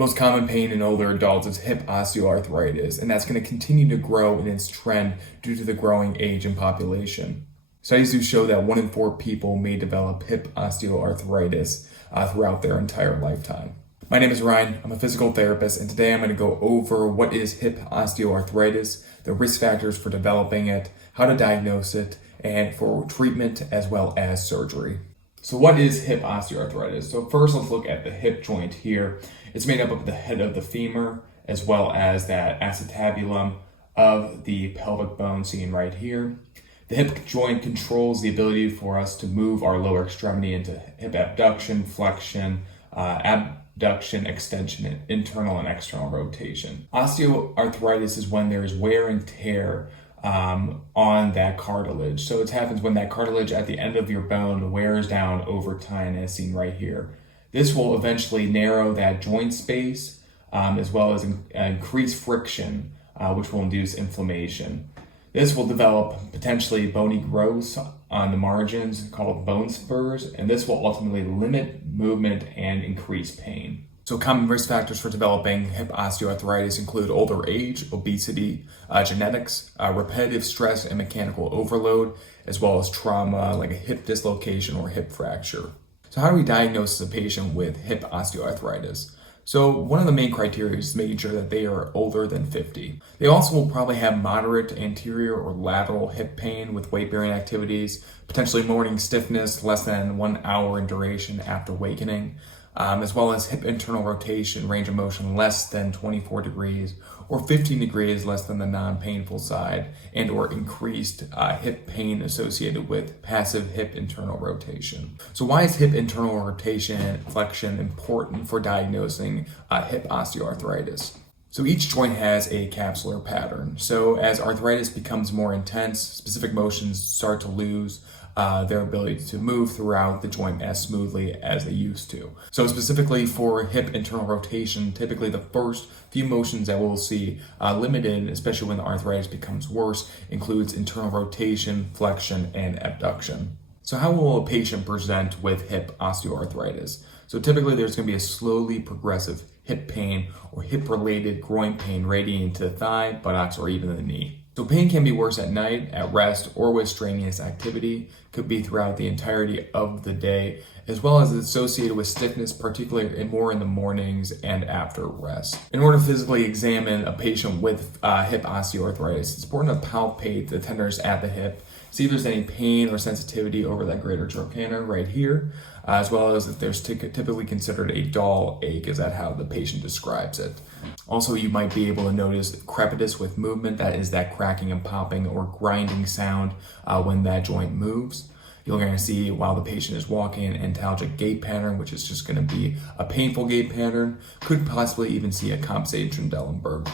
Most common pain in older adults is hip osteoarthritis, and that's going to continue to grow in its trend due to the growing age and population. Studies do show that 1 in 4 people may develop hip osteoarthritis throughout their entire lifetime. My name is Ryan, I'm a physical therapist, and today I'm going to go over what is hip osteoarthritis, the risk factors for developing it, how to diagnose it, and for treatment as well as surgery. So what is hip osteoarthritis? So first let's look at the hip joint here. It's made up of the head of the femur as well as that acetabulum of the pelvic bone seen right here. The hip joint controls the ability for us to move our lower extremity into hip abduction, flexion, abduction, extension, and internal and external rotation. Osteoarthritis is when there is wear and tear on that cartilage. So it happens when that cartilage at the end of your bone wears down over time, as seen right here. This will eventually narrow that joint space as well as increase friction, which will induce inflammation. This will develop potentially bony growths on the margins called bone spurs, and this will ultimately limit movement and increase pain. So common risk factors for developing hip osteoarthritis include older age, obesity, genetics, repetitive stress and mechanical overload, as well as trauma like a hip dislocation or hip fracture. So how do we diagnose a patient with hip osteoarthritis? So one of the main criteria is making sure that they are older than 50. They also will probably have moderate anterior or lateral hip pain with weight-bearing activities, potentially morning stiffness less than 1 hour in duration after wakening, as well as hip internal rotation, range of motion less than 24 degrees or 15 degrees less than the non-painful side, and or increased hip pain associated with passive hip internal rotation. So why is hip internal rotation and flexion important for diagnosing hip osteoarthritis? So each joint has a capsular pattern. So as arthritis becomes more intense, specific motions start to lose their ability to move throughout the joint as smoothly as they used to. So specifically for hip internal rotation, typically the first few motions that we'll see limited, especially when the arthritis becomes worse, includes internal rotation, flexion, and abduction. So how will a patient present with hip osteoarthritis? So typically there's going to be a slowly progressive hip pain or hip-related groin pain radiating to the thigh, buttocks, or even the knee. So pain can be worse at night, at rest, or with strenuous activity. Could be throughout the entirety of the day, as well as associated with stiffness, particularly more in the mornings and after rest. In order to physically examine a patient with hip osteoarthritis, it's important to palpate the tendons at the hip, see if there's any pain or sensitivity over that greater trochanter right here, as well as if there's typically considered a dull ache, is that how the patient describes it. Also, you might be able to notice crepitus with movement, that is that cracking and popping or grinding sound when that joint moves. You're going to see while the patient is walking an antalgic gait pattern, which is just going to be a painful gait pattern. Could possibly even see a compensated Trendelenburg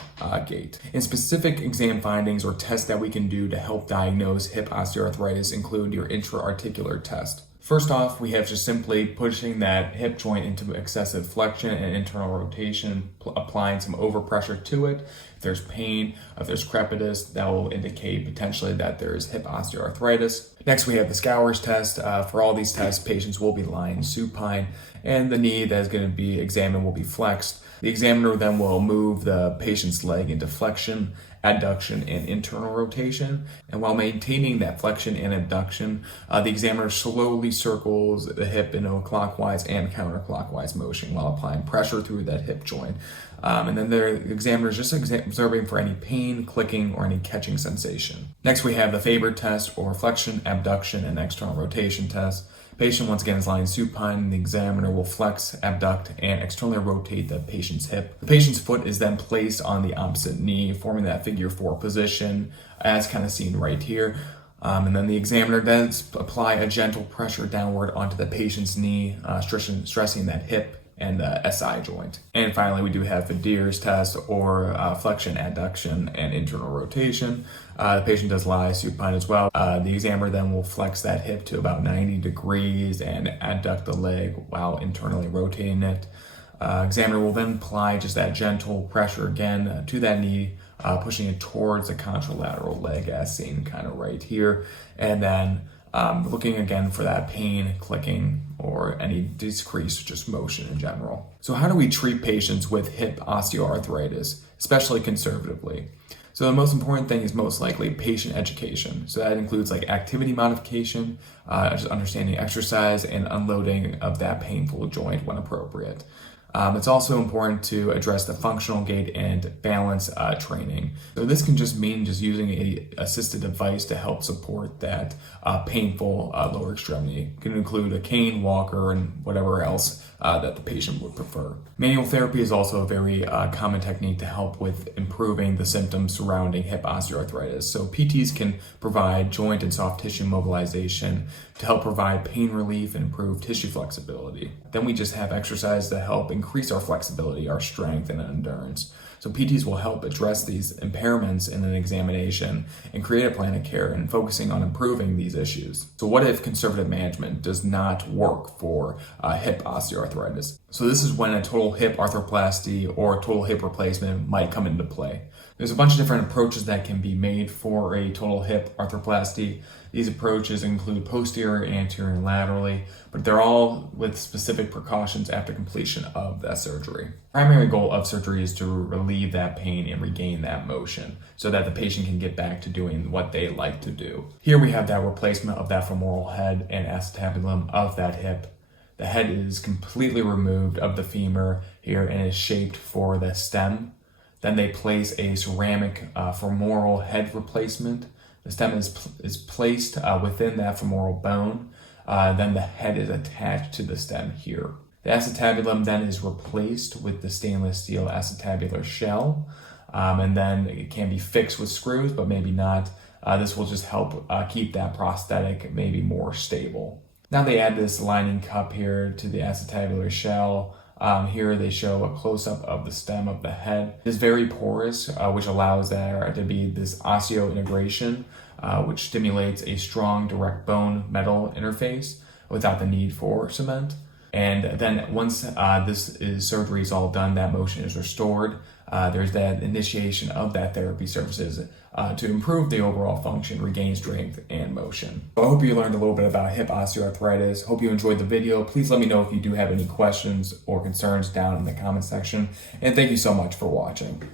gait. And specific exam findings or tests that we can do to help diagnose hip osteoarthritis include your intra-articular test. First off, we have just simply pushing that hip joint into excessive flexion and internal rotation, applying some overpressure to it. If there's pain, if there's crepitus, that will indicate potentially that there is hip osteoarthritis. Next, we have the Scour's test. For all these tests, patients will be lying supine, and the knee that is going to be examined will be flexed. The examiner then will move the patient's leg into flexion, adduction, and internal rotation. And while maintaining that flexion and adduction, the examiner slowly circles the hip in a clockwise and counterclockwise motion while applying pressure through that hip joint. And then the examiner is just observing for any pain, clicking, or any catching sensation. Next, we have the Faber test, or flexion, abduction, and external rotation test. Patient once again is lying supine, and the examiner will flex, abduct, and externally rotate the patient's hip. The patient's foot is then placed on the opposite knee, forming that figure 4 position, as kind of seen right here. And then the examiner does apply a gentle pressure downward onto the patient's knee, stressing that hip and the SI joint. And finally, we do have Fadeer's test, or flexion, adduction, and internal rotation. The patient does lie supine as well. The examiner then will flex that hip to about 90 degrees and adduct the leg while internally rotating it. Examiner will then apply just that gentle pressure again to that knee, pushing it towards the contralateral leg as seen kind of right here. And then looking again for that pain, clicking, or any decreased just motion in general. So how do we treat patients with hip osteoarthritis, especially conservatively? So the most important thing is most likely patient education. So that includes like activity modification, just understanding exercise and unloading of that painful joint when appropriate. It's also important to address the functional gait and balance training. So this can just mean just using a assisted device to help support that painful lower extremity. It can include a cane, walker, and whatever else that the patient would prefer. Manual therapy is also a very common technique to help with improving the symptoms surrounding hip osteoarthritis. So PTs can provide joint and soft tissue mobilization to help provide pain relief and improve tissue flexibility. Then we just have exercise to help increase our flexibility, our strength, and endurance. So PTs will help address these impairments in an examination and create a plan of care and focusing on improving these issues. So what if conservative management does not work for hip osteoarthritis? So this is when a total hip arthroplasty or total hip replacement might come into play. There's a bunch of different approaches that can be made for a total hip arthroplasty. These approaches include posterior, anterior, and laterally, but they're all with specific precautions after completion of that surgery. Primary goal of surgery is to relieve that pain and regain that motion so that the patient can get back to doing what they like to do. Here we have that replacement of that femoral head and acetabulum of that hip. The head is completely removed of the femur here and is shaped for the stem. Then they place a ceramic femoral head replacement. The stem is placed within that femoral bone. Then the head is attached to the stem here. The acetabulum then is replaced with the stainless steel acetabular shell. And then it can be fixed with screws, but maybe not. This will just help keep that prosthetic maybe more stable. Now they add this lining cup here to the acetabular shell. Here they show a close-up of the stem of the head. It is very porous, which allows there to be this osseointegration, which stimulates a strong direct bone-metal interface without the need for cement. And then once surgery is all done, that motion is restored. There's that initiation of that therapy services to improve the overall function, regain strength and motion. So I hope you learned a little bit about hip osteoarthritis. Hope you enjoyed the video. Please let me know if you do have any questions or concerns down in the comment section. And thank you so much for watching.